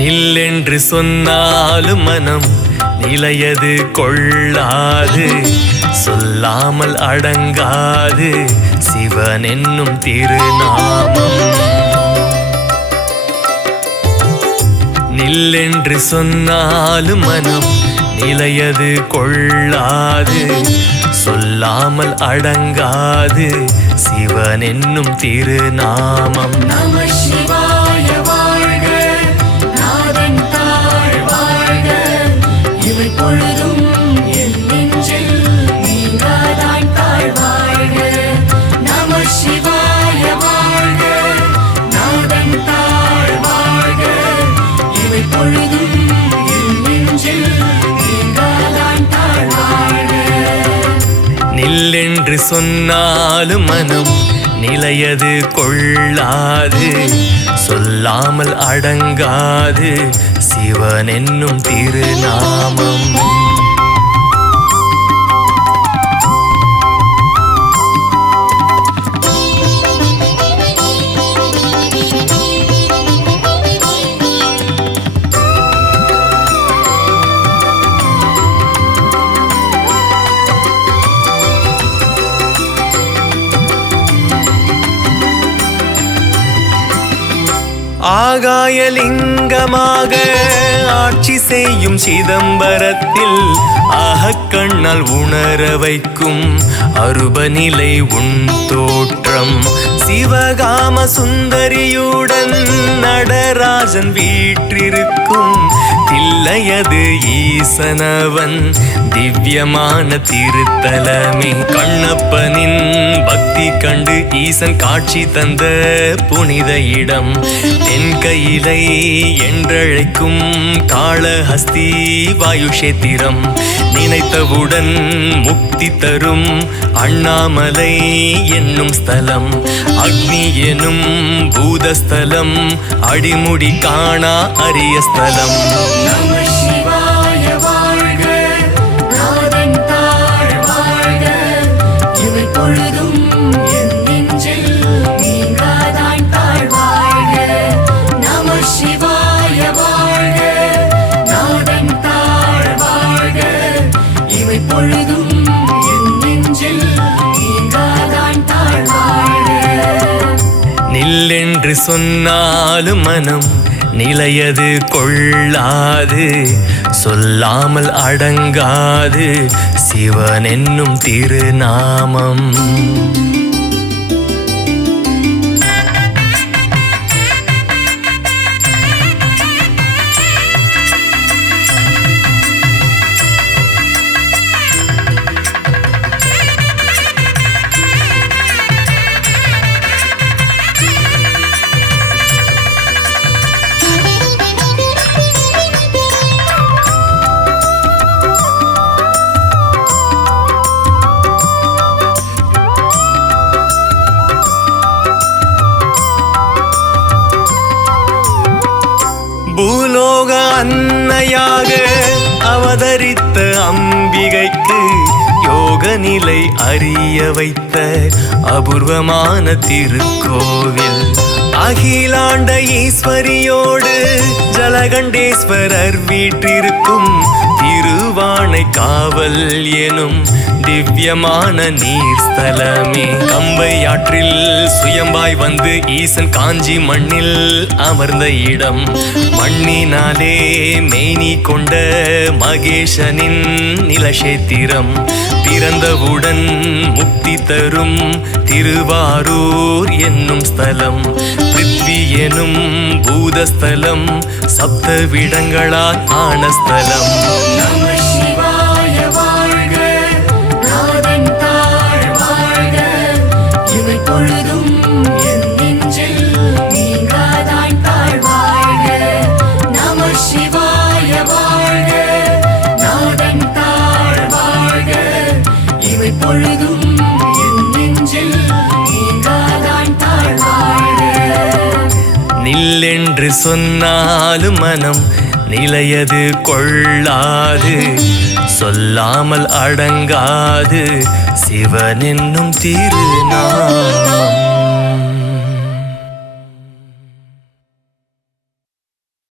நில்லென்று சொன்னாலும் மனம் நிலையது கொள்ளாது சொல்லாமல் அடங்காது சிவன் என்னும் திருநாமம். நில்லென்று சொன்னாலும் மனம் நிலையது கொள்ளாது சொல்லாமல் அடங்காது சிவன் என்னும் திருநாமம். நம சிவா என்று சொன்னாலும் மனம் நிலையது கொள்ளாது. சொல்லாமல் அடங்காது சிவன் என்னும் திருநாமம். ஆகாயலிங்கமாக ஆட்சி செய்யும் சிதம்பரத்தில் அகக்கண்ணால் உணர வைக்கும் அருபநிலை உன் தோற்றம் சிவகாம சுந்தரியுடன் நடராஜன் வீற்றிருக்கும் தில்லையது ஈசனவன் திவ்யமான திருத்தலமே. கண்ணப்பனின் பக்தி கண்டு ஈசன் காட்சி தந்த புனித இடம். தென்கையிலை என்றழைக்கும் காளஹஸ்தி வாயுஷேத்திரம் நினைத்தவுடன் முக்தி தரும் அண்ணாமலை என்னும் ஸ்தலம். அக்னி எனும் பூதஸ்தலம் அடிமுடி காணா அரிய ஸ்தலம். இல்லென்று சொன்னாலும் மனம் நிலையது கொள்ளாது சொல்லாமல் அடங்காது சிவன் என்னும் திருநாமம். பூலோக அன்னையாக அவதரித்த அம்பிகைக்கு யோக நிலை அறிய வைத்த அபூர்வமான திருக்கோவில். அகிலாண்ட ஈஸ்வரியோடு ஜலகண்டேஸ்வரர் வீற்றிருக்கும் திருவானை காவல் எனும் திவ்யமான நீர் ஸ்தலமே கம்பை ஆற்றில் சுயம்பாய் வந்து ஈசன் காஞ்சி மண்ணில் அமர்ந்த இடம். மண்ணினாலே மேனி கொண்ட மகேஷனின் நிலஷேத்திரம் பிறந்தவுடன் முக்தி தரும் திருவாரூர் என்னும் ஸ்தலம். பிருத்வி எனும் பூதஸ்தலம் சப்தவிடங்களால் ஆன ஸ்தலம். சொன்னாலும் மனம் நிலையது கொள்ளாது. சொல்லாமல் அடங்காது. சிவன் என்னும் திருநாமம்.